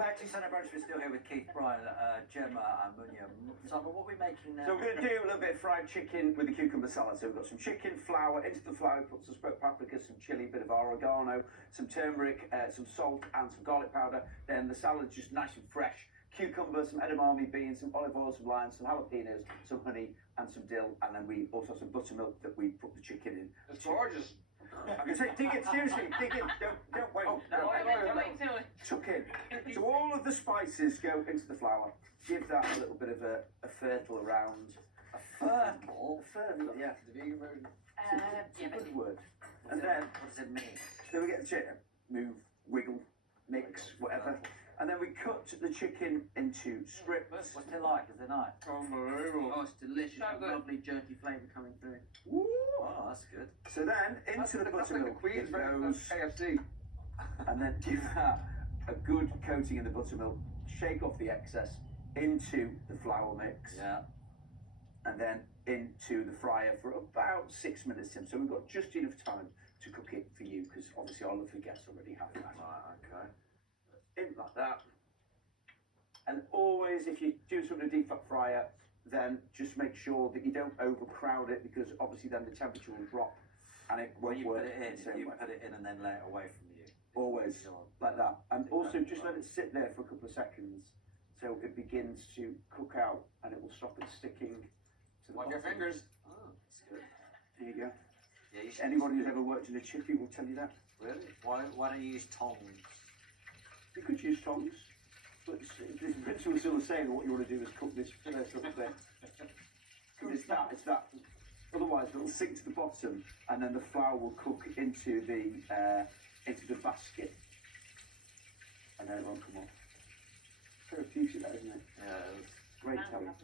Welcome back to Sunday Brunch. We're still here with Keith, Brian, Gemma and Munya. Simon, what are we making now? So we're going to do a little bit of fried chicken with the cucumber salad. So we've got some chicken, flour. Into the flour, put some smoked paprika, some chilli, a bit of oregano, some turmeric, some salt and some garlic powder. Then the salad's just nice and fresh. Cucumber, some edamame beans, some olive oil, some lime, some jalapenos, some honey and some dill. And then we also have some buttermilk that we put the chicken in. It's gorgeous. I'm going to say, dig in, seriously, dig in. Don't wait. Oh, Tuck in. So all of the spices go into the flour. Give that a little bit of a fertile around. A fertile? A fertile, yeah. The vegan version. It's a good word. And then, what does it mean? then we get the chicken. Move, wiggle, mix, whatever. And then we cut the chicken into strips. What's it like? Is it nice? Unbelievable. Oh, it's delicious. So good. Lovely jerky flavour coming through. Woo! Oh, that's good. So then, into the That's like the buttermilk Queen's it version of goes, KFC. and then give that a good coating in the buttermilk. Shake off the excess into the flour mix. Yeah. And then into the fryer for about 6 minutes, Tim. So we've got just enough time to cook it for you, because obviously our lovely guests already have that. Right, okay. In like that. And always, if you do something in a deep fat fryer, then just make sure that you don't overcrowd it, because obviously then the temperature will drop and it When won't you work. put it in, the same you way. put it in and then lay it away from you. Always Go on. like that. And also just let it sit there for a couple of seconds so it begins to cook out and it will stop it sticking to the Watch your bottom. fingers. Oh, that's good. There you go. Yeah, you should. Anybody who's ever worked in a chippy will tell you that. Really? Why don't you use tongs? You could use tongs, but the principle is still the same. What you want to do is cook this first up there. It's that. Otherwise, it'll sink to the bottom, and then the flour will cook into the basket, and then it won't come off. Therapeutic, that, isn't it? Yeah, it was. Great talent.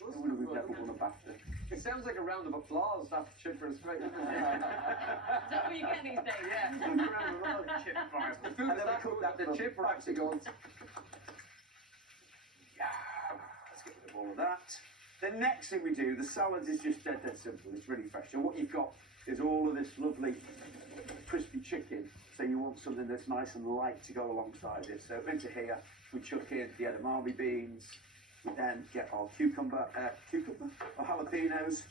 No wonder we've never won a BAFTA. It sounds like a round of applause after chip for a straight. Is that what you get these days? Yeah. Chip fries. The food And is then we that cook good that that the for chip are actually going. Yeah, let's get rid of all of that. The next thing we do, the salad is just dead simple. It's really fresh. So what you've got is all of this lovely crispy chicken. So you want something that's nice and light to go alongside it. So into here, we chuck in the edamame beans. We then get our cucumber or jalapenos.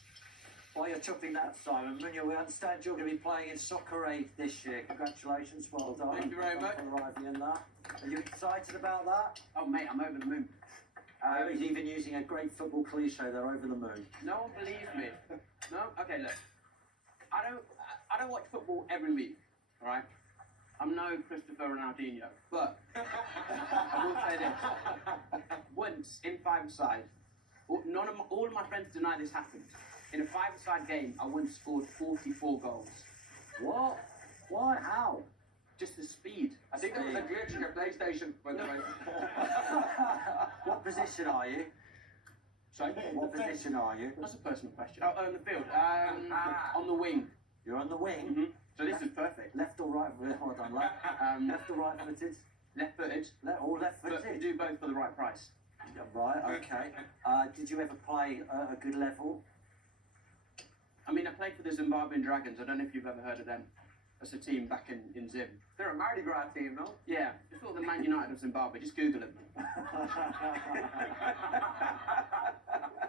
While you're chopping that, Simon, Munya, we understand you're going to be playing in Soccer Aid this year. Congratulations, well done. Thank you very much. For arriving in that. Are you excited about that? Oh, mate, I'm over the moon. He's even using a great football cliche, they're over the moon. No one believes me. No? Okay, look. I don't watch football every week, alright? I'm no Christopher Ronaldinho, but I will say this. Once in five-a-side, all of my friends deny this happened. In a five-a-side game, I once scored 44 goals. What? Why? How? Just the speed. I think there was a glitch in your PlayStation, by the way. What position are you? Sorry? What position are you? That's a personal question. Oh, on the field. On the wing. You're on the wing? Mm-hmm. So this is perfect. Left or right footed? Hold on, left or right footed? Left-footed. All left But footed? do both for the right price. Yeah, right, okay. Did you ever play at a good level? I mean, I played for the Zimbabwean Dragons. I don't know if you've ever heard of them. That's a team back in Zim. They're a Mardi Gras team, no? Yeah, it's sort of the Man United of Zimbabwe. Just Google them.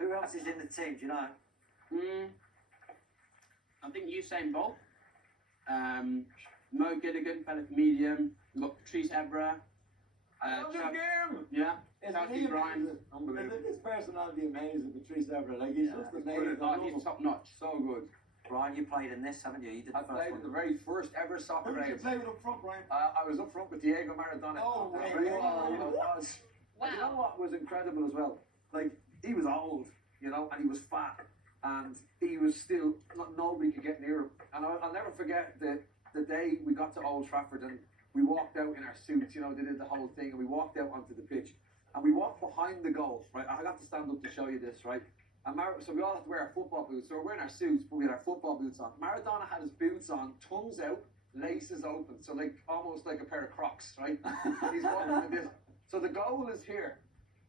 Who else is in the team, do you know? I think Usain Bolt, Mo Gilligan, fellow comedian. We've got Patrice Evra. Love this game! Yeah, It's Chelsea Brian. Unbelievable. His personality amazing, Patrice Evra. Like he's just amazing. Oh, he's top notch. So good. Brian, you played in this, haven't you? You did the I first played one. in the very first ever Who soccer did you game. play with up front, Brian? I was up front with Diego Maradona. No way. Very well, it was. Wow. And you know what was incredible as well? Like, he was old, you know, and he was fat, and he was still, nobody could get near him. And I'll never forget the day we got to Old Trafford and we walked out in our suits, you know, they did the whole thing, and we walked out onto the pitch, and we walked behind the goal, right? I got to stand up to show you this, right? And so we all had to wear our football boots. So we're wearing our suits, but we had our football boots on. Maradona had his boots on, tongues out, laces open, so like almost like a pair of Crocs, right? He's walking like this. So the goal is here,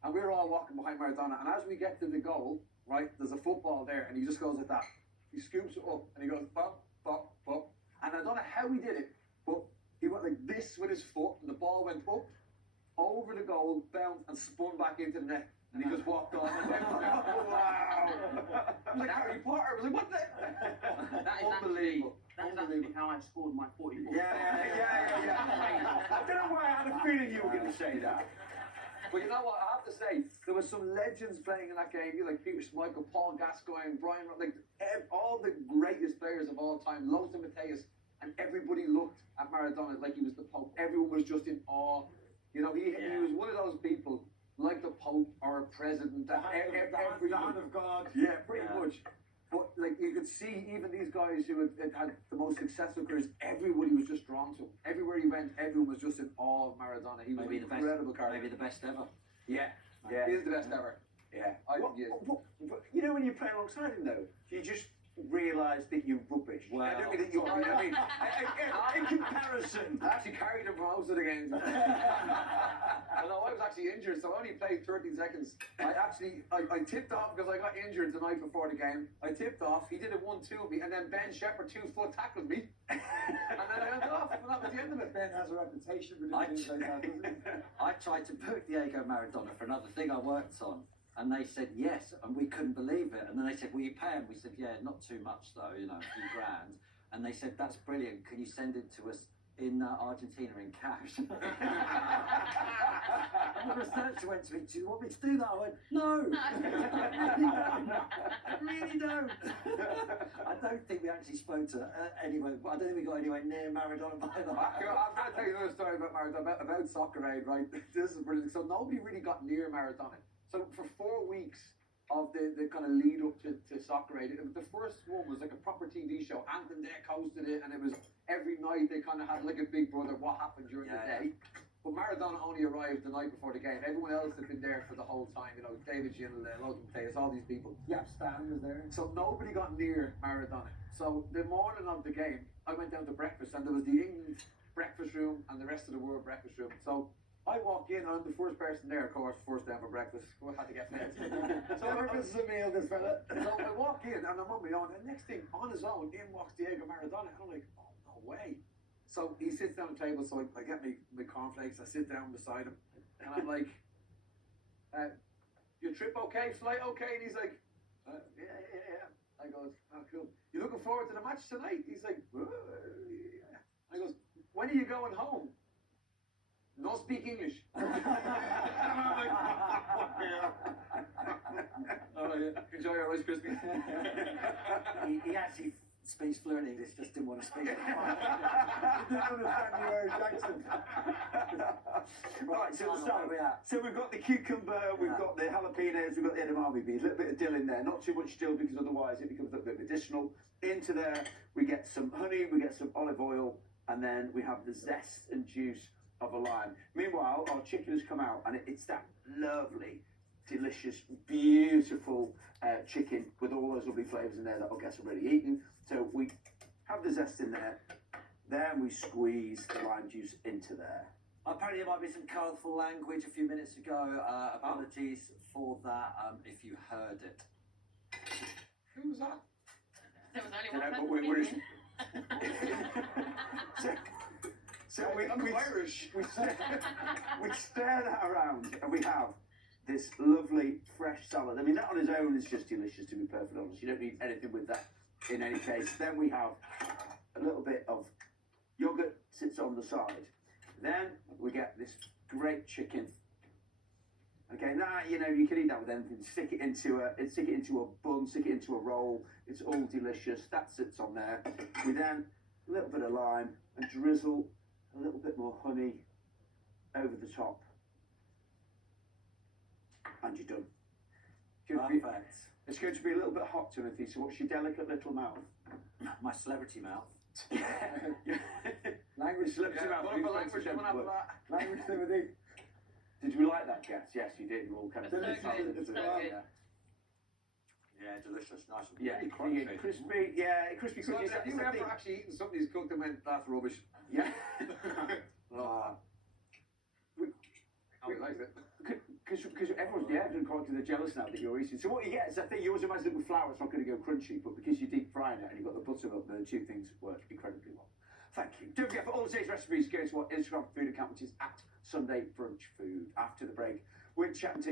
and we're all walking behind Maradona. And as we get to the goal, right, there's a football there, and he just goes like that. He scoops it up, and he goes pop, pop, pop. And I don't know how he did it, but he went like this with his foot, and the ball went up, over over the goal, bounced, and spun back into the net. And he just walked on. And went, oh, wow! I was like Harry Potter. I was like, what the? That is Unbelievable. That's actually how I scored my 44. Yeah. I don't know why I had a feeling you were going to say that. But you know what? I have to say, there was some legends playing in that game. You like Peter Schmeichel, Paul Gascoigne, Brian, like all the greatest players of all time. Lothar Matthäus, and everybody looked at Maradona like he was the Pope. Everyone was just in awe. You know, he was one of those people like the Pope or a president. The hand of God. Yeah, pretty much. But like you could see, even these guys who had the most successful careers, everybody was just drawn to him. Everywhere he went, everyone was just in awe of Maradona. He was an incredible character. Maybe the best ever. Yeah. He is the best ever. Yeah. What, you know when you play alongside him though, you just realise that you're rubbish. Wow. I don't mean that you're. I mean, in comparison. I actually carried him for most of the games. I was actually injured, so I only played 30 seconds. I tipped off because I got injured the night before the game. I tipped off, he did a 1-2 of me, and then Ben Shepherd 2-foot tackled me. And then I went off, and that was the end of it. Ben has a reputation for doing things like that, doesn't he? I tried to book Diego Maradona for another thing I worked on, and they said yes, and we couldn't believe it. And then they said, will you pay him? We said, yeah, not too much though, you know, a few grand. And they said, that's brilliant. Can you send it to us in Argentina in cash? And the researcher went to me, do you want me to do that? I went, no, I really don't. I don't think we actually spoke to anyone, I don't think we got anywhere near Maradona by the way. I'm going to tell you another story about Maradona, about Soccer Aid, right? This is brilliant. So nobody really got near Maradona. So for 4 weeks of the kind of lead up to Soccer Aid, the first one was like a proper TV show. Anthony Deck hosted it, and it was every night they kind of had like a Big Brother, what happened during the day. But Maradona only arrived the night before the game. Everyone else had been there for the whole time. You know, David Ginola, Lothar Matthäus, all these people. Yeah, Stan was there. So nobody got near Maradona. So the morning of the game, I went down to breakfast, and there was the England breakfast room and the rest of the world breakfast room. So I walk in, and I'm the first person there, of course, first down for breakfast. I had to get fed. So never misses a meal, this fella. So I walk in, and I'm on my own, and next thing, on his own, in walks Diego Maradona, and I'm like, oh, no way. So he sits down at the table, so I get my cornflakes, I sit down beside him, and I'm like, your trip okay, flight okay? And he's like, yeah. I goes, oh, cool. You looking forward to the match tonight? He's like, yeah. I goes, when are you going home? No speak English. And I'm like, oh yeah, enjoy your Rice Krispies. He actually speaks fluent English, just didn't want to speak it. He didn't understand the Irish accent. Right, so we've got the cucumber, we've got the jalapenos, we've got the edamame beans, a little bit of dill in there, not too much dill because otherwise it becomes a little bit additional. Into there, we get some honey, we get some olive oil, and then we have the zest and juice of a lime. Meanwhile, our chicken has come out, and it's that lovely, delicious, beautiful chicken with all those lovely flavours in there that our guests have already eaten. So we have the zest in there, then we squeeze the lime juice into there. Apparently there might be some colourful language a few minutes ago. Apologies for that if you heard it. Who was that? There was only You know, one but person. So we Irish. We stir that around, and we have this lovely fresh salad. I mean, that on its own is just delicious, to be perfectly honest. You don't need anything with that in any case. Then we have a little bit of yogurt sits on the side. Then we get this great chicken. Okay, now you know you can eat that with anything. Stick it into a bun, stick it into a roll. It's all delicious. That sits on there. We then a little bit of lime and drizzle a little bit more honey over the top, and you're done. Perfect. It's going to be a little bit hot, Timothy. So what's your delicate little mouth? My celebrity mouth. Language, Celebrity mouth. What about language? What about that? language, Timothy. Did you like that, guess? Yes, you did. You all kind of Delicious. So good. Yeah, delicious, nice and Yeah, crunchy. crispy. Yeah, crispy. So cookies. have you ever actually eaten something he's cooked and went, that's rubbish? Yeah. I liked it. Because everyone's quite to the jealous now that you're eating. So what you get is that thing you always imagine with flour it's not going to go crunchy, but because you're deep frying it and you've got the butter up there, the two things work incredibly well. Thank you. Don't forget, for all today's recipes, go to our Instagram food account, which is at Sunday brunch food after the break. We're chatting to